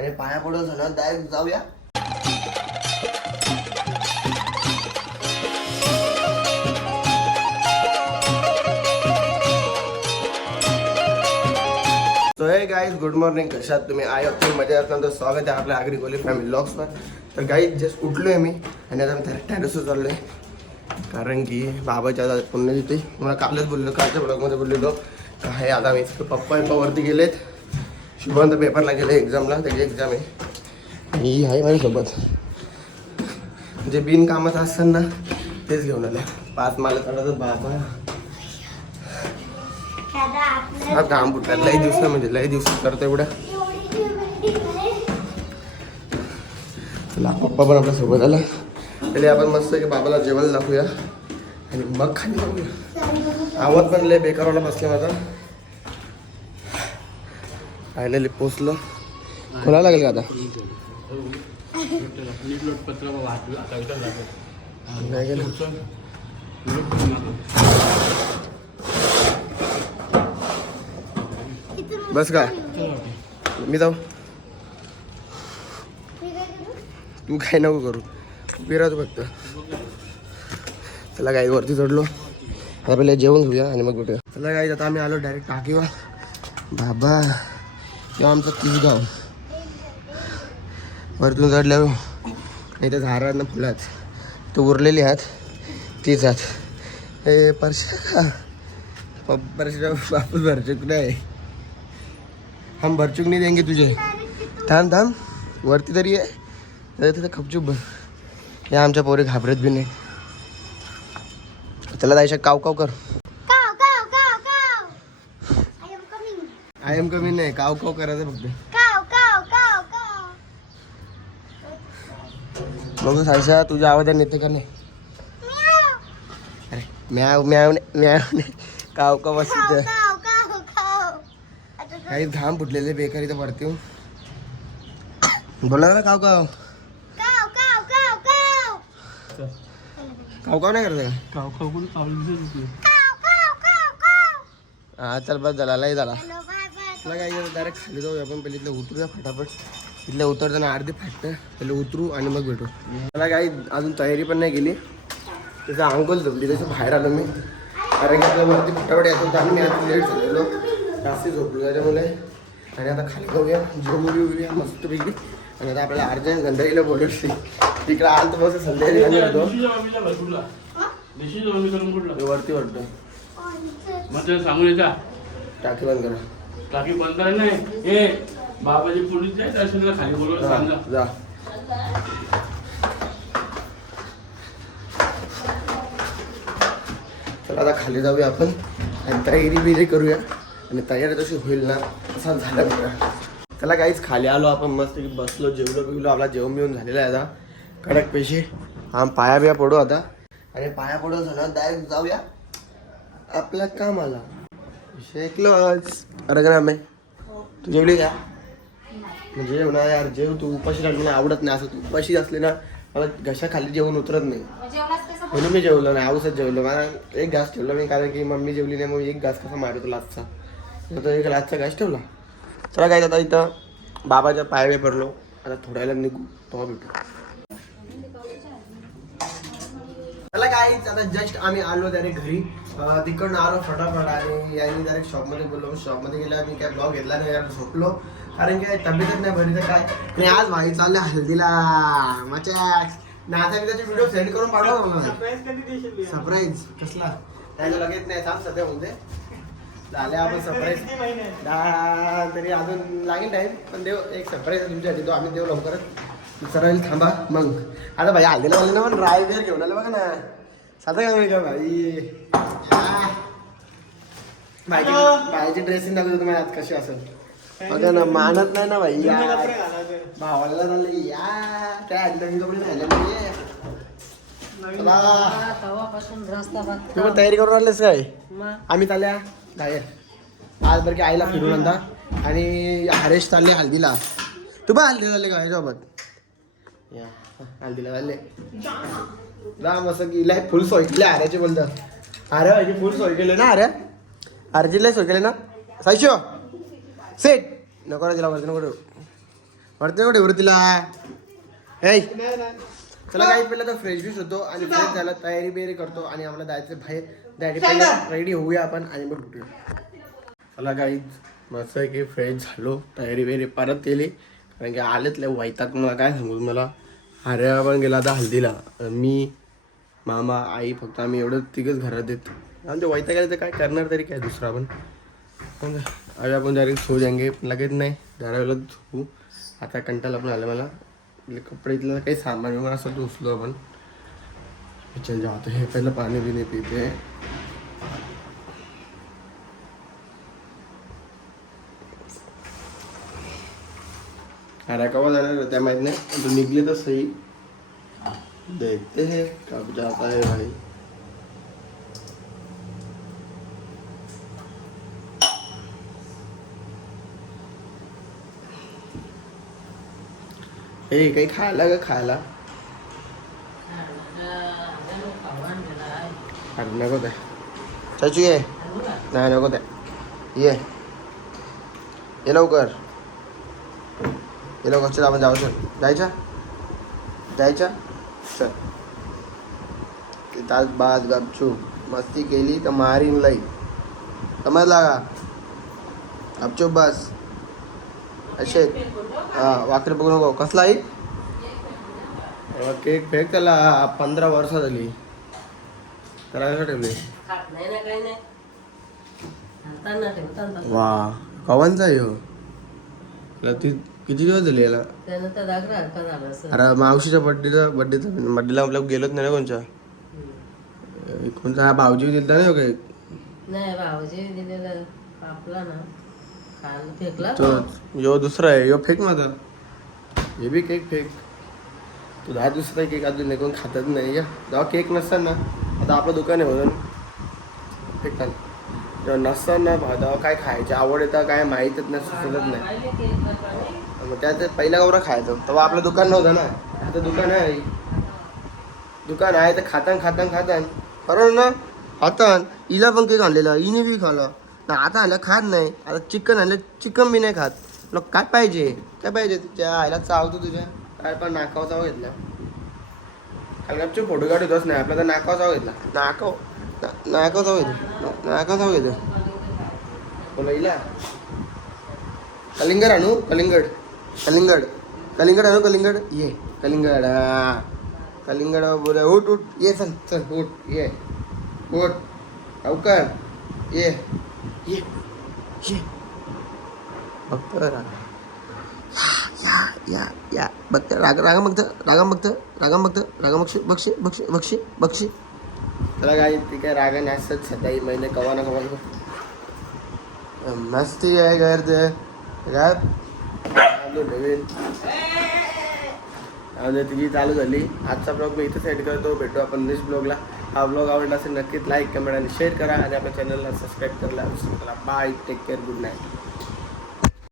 अरे पाया पडून झालं डायरेक्ट जाऊया. सो हे गाईज गुड मॉर्निंग कशात तुम्ही? आय तुम्ही मजा असणार तर स्वागत आहे आपल्या आगरी कोली फॅमिली ब्लॉग्सवर तर गाईज जस्ट उठलो आहे मी आणि आता मी त्या टॅरेसवर चाललो आहे कारण की बाबाच्या आता पुन्हा तिथे मला कालच बोललो कालच्या ब्लॉगमध्ये बोललेलो. काय आता मी पप्पा पप्पा वरती गेलेत. शुभांत पेपरला गेले एक्झामला त्याची एक्झाम आहे. ही आहे माझ्यासोबत. जे बिनकामाचं असतं ना तेच घेऊन आले. पाच माला चढतात बाबा हा काम फुटला लई दिवस म्हणजे लई दिवस करतो एवढ्या चला पप्पा पण आपल्यासोबत आला. पहिले आपण मस्त की बाबाला जेवण दाखवूया. आणि मग खाली जाऊया. आवाज पण लय बेकारवाला बसला माझा. फायनली पोचलो खोला लागेल का आता? नाही गेलं. बस का? मी जाऊ. तू काय नको करू. फिरत फक्त चला गाई वरती चढलो. आता पहिले जेवण घेऊया आणि मग भेटूया. चला गाई आता आम्ही आलो डायरेक्ट टाकीवर. बाबा. किंवा आमचं तिसगाव वरतून चढल्यावर नाही झाडात ना फुलात. तर उरलेली आहात. तीच आहात. ए परशा का? परशा बापूस भरचूक नाही. हम भरचूक नाही देंगे तुझे. थांब थांब. वरती तरी आहे तिथं खपचूप या आमच्या पोरे घाबरत बी नाही. त्याला जायच्या काव काव कर. एम कमी नाही काव काव करायचं फक्त cow, cow, cow. मग सायशा तुझ्या आवाजाने येते का नाही. अरे म्याव म्याव नाही म्याव नाही काव काव असं. आता तो- काही घाम फुटलेले बेकारी तर वरती येऊन. बोला ना काव काव. काव काव नाही करत का. हा चल बस झाला लय झाला. तुला काय डायरेक्ट खाली जाऊ आपण. पहिले इथलं उतरूया फटाफट. इथल्या उतरताना अर्धी फाटतं पहिले उतरू आणि मग भेटू. मला काही अजून तयारी पण नाही केली. त्याचं अंगोल झोपली तसं बाहेर आलो मी. कारण की आपल्या वरती फटाफट यायचं होतं आणि मी आता लेट झालेलो. जास्त झोपलो त्याच्यामुळे. आणि आता खाली जाऊया. जेवून येऊया मस्तपैकी. आणि आता आपल्याला अर्जंट गंधाईला बोलवली तिकडे आलं तर बस संध्याकाळी आम्ही होतो वरती वाटतं Oh, सांगून येता टाकी बंद करा. टाकी बंद नाही ए बाबाची पोलीस जाय दर्शनाला खाली बोलवलं हा, सांगा. जा. चला आता खाली जाऊया आपण. आणि तयारी बिरी करूया. आणि तयारी तशी होईल ना तसा झाला बघा. चला काहीच खाली आलो आपण मस्त की बसलो जेवलो बिवलो आपला जेवण बिवून झालेला आहे आता. कडक पैसे हा पाया बिया पडू आता. आणि पाया पडून झालं डायरेक्ट जाऊया. आपल्या कामाला. शेकलोच आज अरग्राम आहे तू जेवली का? म्हणजे जेव ना यार जेव तू उपाशी राहणं मला आवडत नाही. असं तू उपाशी असले ना मला घशा खाली जेवण उतरत नाही. म्हणून मी जेवलो नाही आवसच जेवलो. मला एक घास ठेवला मी कारण की मम्मी जेवली नाही मग एक घास कसा मारतो लाचचा तर एक लाचचा घास ठेवला. चला काय आता इथं बाबाच्या पायवे पडलो. आता थोड्या निघू तेव्हा भेटू. चला काय आता जस्ट आम्ही आलो त्याने घरी. तिकडनं आलो फटाफट आणि यांनी डायरेक्ट शॉपमध्ये बोललो. शॉपमध्ये गेला मी काय ब्लॉग घेतला नाही यार झोपलो. कारण की तब्येतच नाही बरी तर काय? आणि आज भाई चालले हल्दीला. मचा नाथा त्याचे व्हिडिओ सेंड करून पाठवा मला. सरप्राईज कसला? त्याला लगेच नाही सांग सध्या म्हणते झाले आपण सरप्राईज तरी अजून लागेल टाईम पण देव एक सरप्राईज आहे तुमच्यासाठी. तो आम्ही देऊ लवकरच. सर थांबा मग. आता भाई हल्दीला म्हणले ना पण ड्राय बिअर घेऊन आलं बघा ना. साधा काय का भाई. भाईची भाईची ड्रेसिंग दाखवतो तुम्हाला आज कशी असेल. बघा ना मानत नाही ना भाई. भावाला झालं या काय आणलं मी कपडे राहिले. तू पण तयारी करून आलेस काय? आम्ही चालल्या. बाहेर. आज बरं की आईला फिरून आणता. आणि हरेश चालले हल्दीला. तू पण हल्दी चालले का? ह्याच्यासोबत या हल्दीला चालले जा मस्त की इला फुल सोय केली आर्याचे बोलतात आर्या पाहिजे फुल सोय केले ना आर्या आरजीला सोय केले ना? सायशो सेट. नको रे तिला वरती नको. वरती नको ठेवू तिला. हे चला काही पहिलं तर फ्रेश फ्रेश होतो आणि फ्रेश झालं तयारी बियारी करतो आणि आम्हाला जायचं बाहेर. डॅडी पहिलं रेडी होऊया आपण आणि मग भेटूया. चला काही मस्त आहे की फ्रेश झालो तयारी बियारी परत केली. कारण की आलेत लय वैताग मला काय सांगू मला हऱ्या पण गेला आता हल्दीला. मी मामा आई फक्त आम्ही एवढं तिघंच घरात येत आमच्या वैताग आले तर काय करणार तरी काय दुसरा आपण मग अरे आपण डायरेक्ट सो जांगे लगेच नाही जरा वेळेला आता कंटाळा पण आलं मला. इथले कपडे इथलं काही सामान वगैरे असं धुसलो आपण. चल जातो हे पहिलं पाणी बिणी पिते. अरे कवा जाणार त्या माहीत नाही. तो निघले तर सही. देखते हे कब जाता है भाई. हे काही खायला का खायला? अरे नको ते. चाचू ये. नाही नको ते. ये. ये लवकर. ये लवकर चल आपण जाऊ चल। जायच्या जायच्या चल। तास बाद गपचू मस्ती केली तर मारीन लई। समजला का गपचूप बस। असे हा वाकडे बघू नको कसला आहे केक फेक त्याला पंधरा वर्ष झाली। कसं ठेवले। वा कवांचा आहे त्याला ती किती दिवस झाले याला? झाला असं. अरे मावशीच्या बड्डेचा बड्डेचा बड्डेला आपल्या गेलोच नाही ना कोणच्या? अं, कोणचा? हा भाऊजी दिलता ना ह्यो केक नाही भाऊजी दिलेलं कापला ना. खाल फेकला तो यो दुसरा आहे. यो फेक माझा. हे बी केक फेक तू दहा दुसरा केक अजून नाही कोण खातच नाही. या जेव्हा केक नसतात ना आता आपलं दुकान आहे म्हणून. फेकतात नसताना नसतात ना तेव्हा काय खायची आवड येतं काय माहीतच नाही सुचतच नाही. मग त्यात पहिला गौरा खायचं. तेव्हा आपलं दुकान नव्हतं ना. आता दुकान आहे. दुकान आहे तर खातान खातान खातान. बरोबर ना हातान हिला पण काही खाल्लेलं हिने बी खाला. ना आता आलं खात नाही. आता चिकन आणलं चिकन बी नाही खात. मग काय पाहिजे? काय पाहिजे तुझ्या? आईला चावतो तुझ्या. काय पण नाकाव चाव घेतला. काल आमचे फोटो काढतोच नाही आपला तर नाकाव चाव घेतला. नाकाव ना- नाकाव चाव घेतला ना- नाकाव चाव घेतो बोला हिला कलिंगड आणू कलिंगड कलिंगड कलिंगड आणू कलिंगड ये कलिंगड हा. कलिंगड बोला उठ उठ ये चल चल उठ ये उठ लवकर ये ये ये बघत राग या या या बघत राग रागा बघत रागा बघत रागा बघत रागा बक्षी बक्षी बक्षी बक्षी बक्षी त्याला काय ती काय रागा नाही सध्या ही महिने कवा ना कवा मस्ती आहे घर ते. काय चालू नवीन. म्हणजे तिची चालू झाली. आजचा ब्लॉग मी इथं सेट करतो. भेटू आपण नेक्स्ट ब्लॉगला हा ब्लॉग आवडला असेल नक्कीच लाईक कमेंट आणि शेअर करा. आणि आपल्या चॅनलला सबस्क्राईब करायला विसरू नका. Bye take care good night